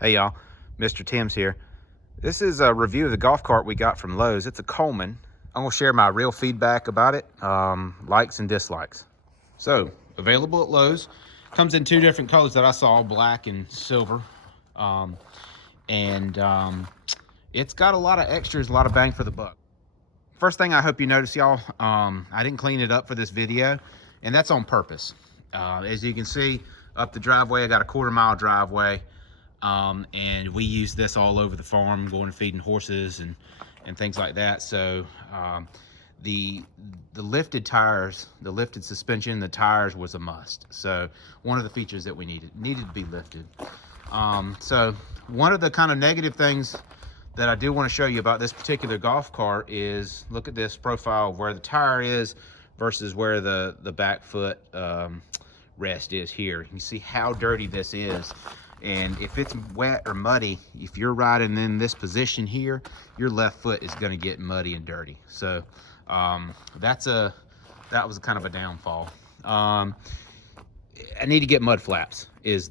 Hey y'all, Mr. Tim's here. This is a review of the golf cart we got from Lowe's. It's a Coleman. I'm gonna share my real feedback about it, likes and dislikes. So, available at Lowe's. Comes in two different colors that I saw, black and silver. It's got a lot of extras, a lot of bang for the buck. First thing I hope you notice, y'all, I didn't clean it up for this video, and that's on purpose. As you can see, up the driveway, I got a 1/4 mile driveway. And we use this all over the farm, going and feeding horses and things like that. So the lifted tires, the lifted suspension, the tires was a must. So one of the features that we needed to be lifted. So one of the kind of negative things that I do want to show you about this particular golf cart is, look at this profile of where the tire is versus where the back foot rest is here. You see how dirty this is. And if it's wet or muddy, if you're riding in this position here, your left foot is going to get muddy and dirty. So that was kind of a downfall. I need to get mud flaps. It's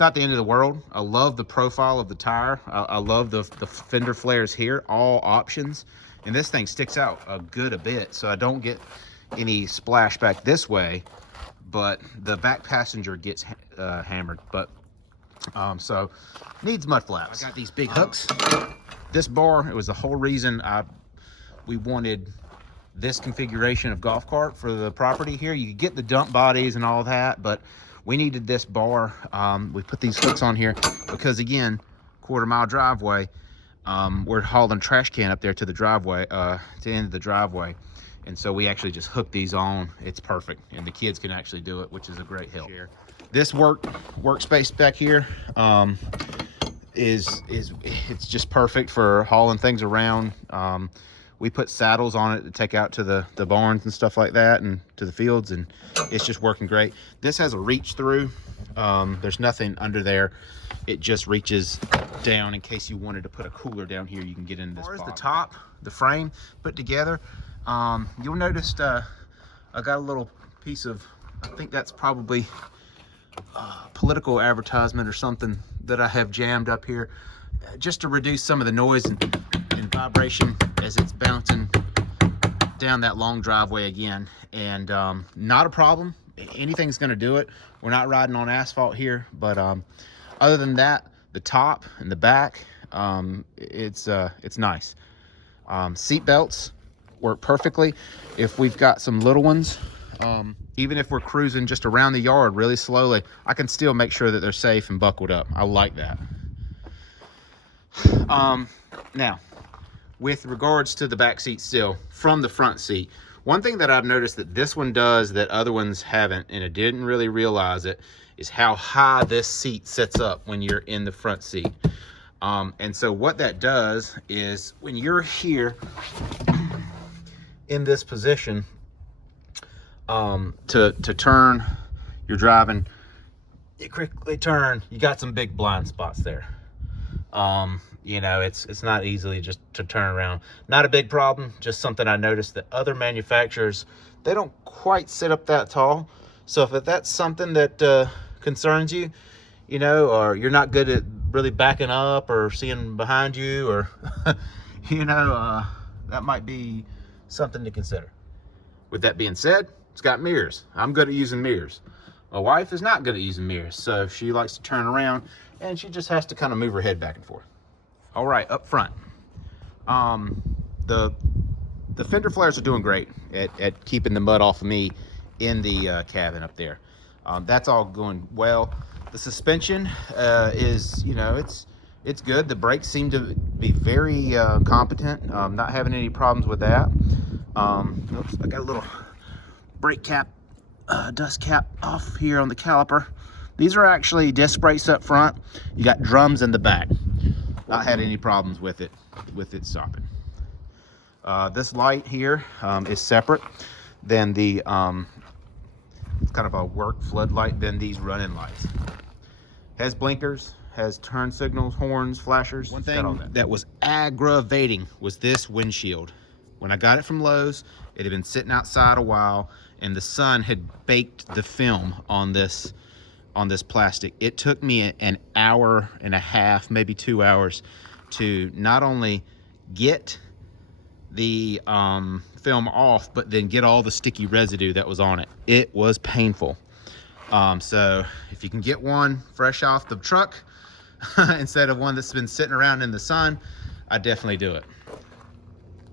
not the end of the world. I love the profile of the tire. I love the fender flares here, all options. And this thing sticks out a bit, so I don't get any splash back this way, but the back passenger gets hammered. But so needs mud flaps. I got these big hooks. This bar, it was the whole reason we wanted this configuration of golf cart for the property here. You could get the dump bodies and all that, but we needed this bar. We put these hooks on here because, again, 1/4 mile driveway. We're hauling trash can up there to the driveway, to the end of the driveway. And so we actually just hook these on. It's perfect, and the kids can actually do it, which is a great help. This workspace back here it's just perfect for hauling things around. We put saddles on it to take out to the barns and stuff like that, and to the fields, and it's just working great. This has a reach through. There's nothing under there. It just reaches down in case you wanted to put a cooler down here. You can get into this. As far as the top, the frame put together, you'll notice I got a little piece of, I think that's probably political advertisement or something that I have jammed up here just to reduce some of the noise and vibration as it's bouncing down that long driveway again. And not a problem. Anything's going to do it. We're not riding on asphalt here, but other than that, the top and the back, it's nice. Seat belts work perfectly. If we've got some little ones, even if we're cruising just around the yard really slowly, I can still make sure that they're safe and buckled up. I like that. Now, with regards to the back seat still, from the front seat, one thing that I've noticed that this one does that other ones haven't, and I didn't really realize it, is how high this seat sets up when you're in the front seat. And so what that does is, when you're here in this position, to turn, you're driving, you quickly turn, you got some big blind spots there. You know, it's not easily just to turn around. Not a big problem, just something I noticed that other manufacturers, they don't quite sit up that tall. So if that's something that concerns you, you know, or you're not good at really backing up or seeing behind you, or you know, that might be something to consider. With that being said, it's got mirrors. I'm good at using mirrors. My wife is not good at using mirrors, so she likes to turn around, and she just has to kind of move her head back and forth. All right, up front, the fender flares are doing great at keeping the mud off of me in the cabin up there. That's all going well. The suspension is, you know, it's good. The brakes seem to be very competent. Not having any problems with that. Oops, I got a little brake cap, dust cap off here on the caliper. These are actually disc brakes up front. You got drums in the back. Not had any problems with it stopping. This light here is separate than the it's kind of a work floodlight than these running lights. Has blinkers, has turn signals, horns, flashers. One thing that was aggravating was this windshield. When I got it from Lowe's, it had been sitting outside a while, and the sun had baked the film on this on this plastic. It took me an hour and a half, maybe 2 hours, to not only get the film off, but then get all the sticky residue that was on it. It was painful. So if you can get one fresh off the truck instead of one that's been sitting around in the sun, I definitely do it.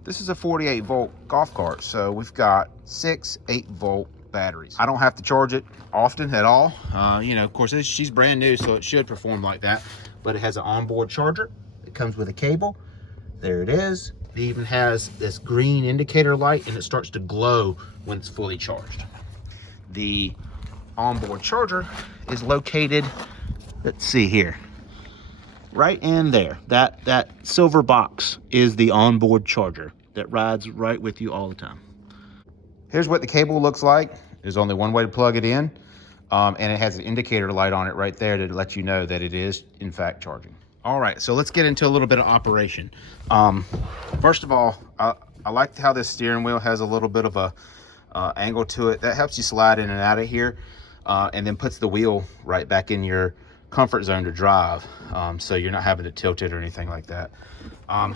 This is a 48 volt golf cart, so we've got 6 8-volt batteries. I don't have to charge it often at all. You know, of course, she's brand new, so it should perform like that, but it has an onboard charger. It comes with a cable. There it is. It even has this green indicator light, and it starts to glow when it's fully charged. The onboard charger is located, let's see here, right in there. That silver box is the onboard charger that rides right with you all the time. Here's what the cable looks like. There's only one way to plug it in, and it has an indicator light on it right there to let you know that it is in fact charging. All right, so let's get into a little bit of operation. First of all, I like how this steering wheel has a little bit of a angle to it. That helps you slide in and out of here, and then puts the wheel right back in your comfort zone to drive, so you're not having to tilt it or anything like that.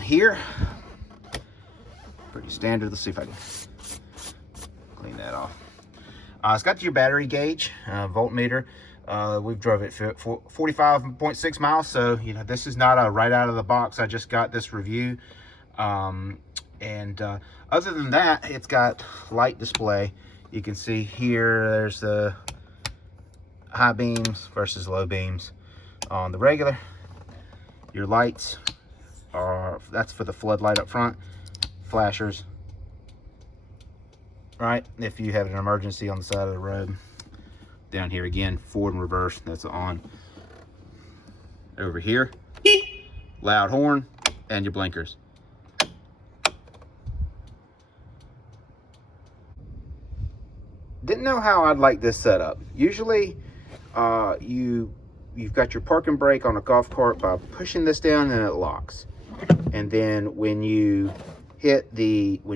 Here, pretty standard. Let's see if I can clean that off. It's got your battery gauge, voltmeter. We've drove it for 45.6 miles, so you know this is not a right out of the box. I just got this review, and other than that, it's got light display. You can see here there's the high beams versus low beams. On the regular, your lights are, that's for the floodlight up front, flashers, right, if you have an emergency on the side of the road. Down here again, forward and reverse, that's on. Over here, loud horn and your blinkers. Didn't know how I'd like this setup. Usually you've got your park and brake on a golf cart by pushing this down and it locks. And then when you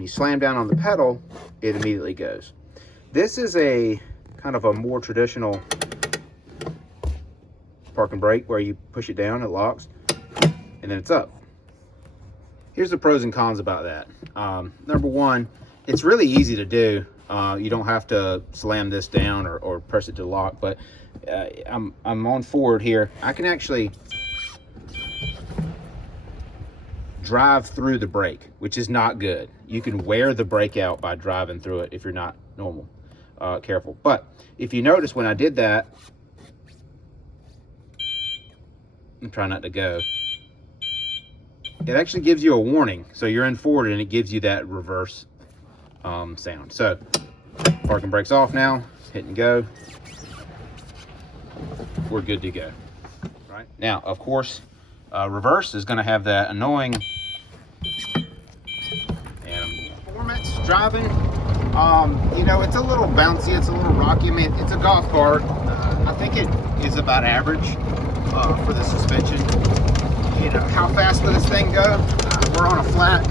slam down on the pedal, it immediately goes. This is a kind of a more traditional park and brake where you push it down, it locks, and then it's up. Here's the pros and cons about that. Number one, it's really easy to do. You don't have to slam this down or press it to lock, but I'm on forward here. I can actually drive through the brake, which is not good. You can wear the brake out by driving through it if you're not careful. But if you notice when I did that, I'm trying not to go, it actually gives you a warning. So you're in forward and it gives you that reverse sound. So parking brakes off now, hit and go, we're good to go. Right now, of course, reverse is going to have that annoying performance driving. You know, it's a little bouncy, it's a little rocky. I mean, it's a golf cart. I think it is about average for the suspension. You know, how fast will this thing go? We're on a flat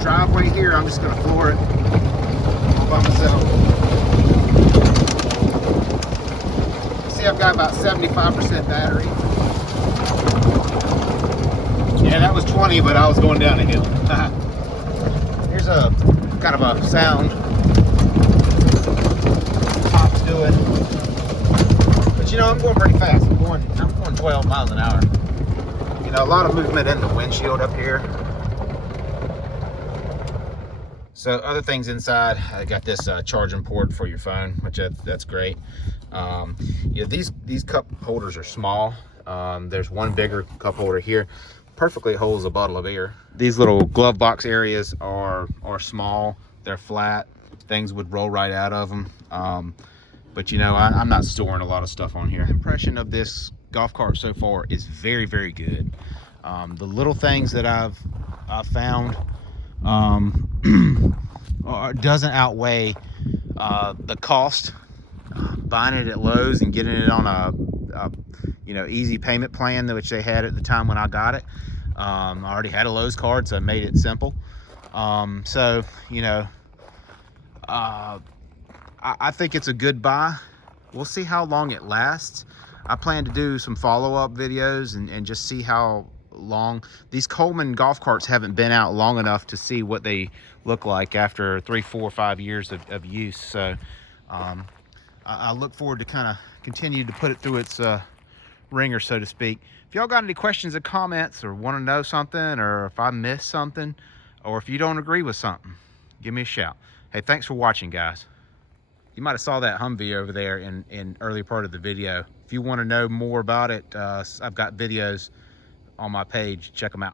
driveway here. I'm just going to floor it all by myself. See, I've got about 75% battery. Yeah, that was 20, but I was going down a hill. Here's a kind of a sound. Pops to it. But you know, I'm going pretty fast. I'm going 12 miles an hour. You know, a lot of movement in the windshield up here. So other things inside, I got this charging port for your phone, which that's great. Yeah, these cup holders are small. There's one bigger cup holder here. Perfectly holds a bottle of beer. These little glove box areas are small. They're flat. Things would roll right out of them. But you know, I'm not storing a lot of stuff on here. Impression of this golf cart so far is very, very good. The little things that I've found doesn't outweigh the cost. Buying it at Lowe's and getting it on a you know, easy payment plan, which they had at the time when I got it. I already had a Lowe's card, so I made it simple. So you know, I think it's a good buy. we'll see how long it lasts. I plan to do some follow-up videos and just see how long. These Coleman golf carts haven't been out long enough to see what they look like after 3, 4, 5 years of use. So I look forward to kind of continue to put it through its ringer, so to speak. If y'all got any questions or comments, or want to know something, or if I missed something, or if you don't agree with something, give me a shout. Hey, thanks for watching, guys. You might have saw that Humvee over there in early part of the video. If you want to know more about it, I've got videos on my page. Check them out.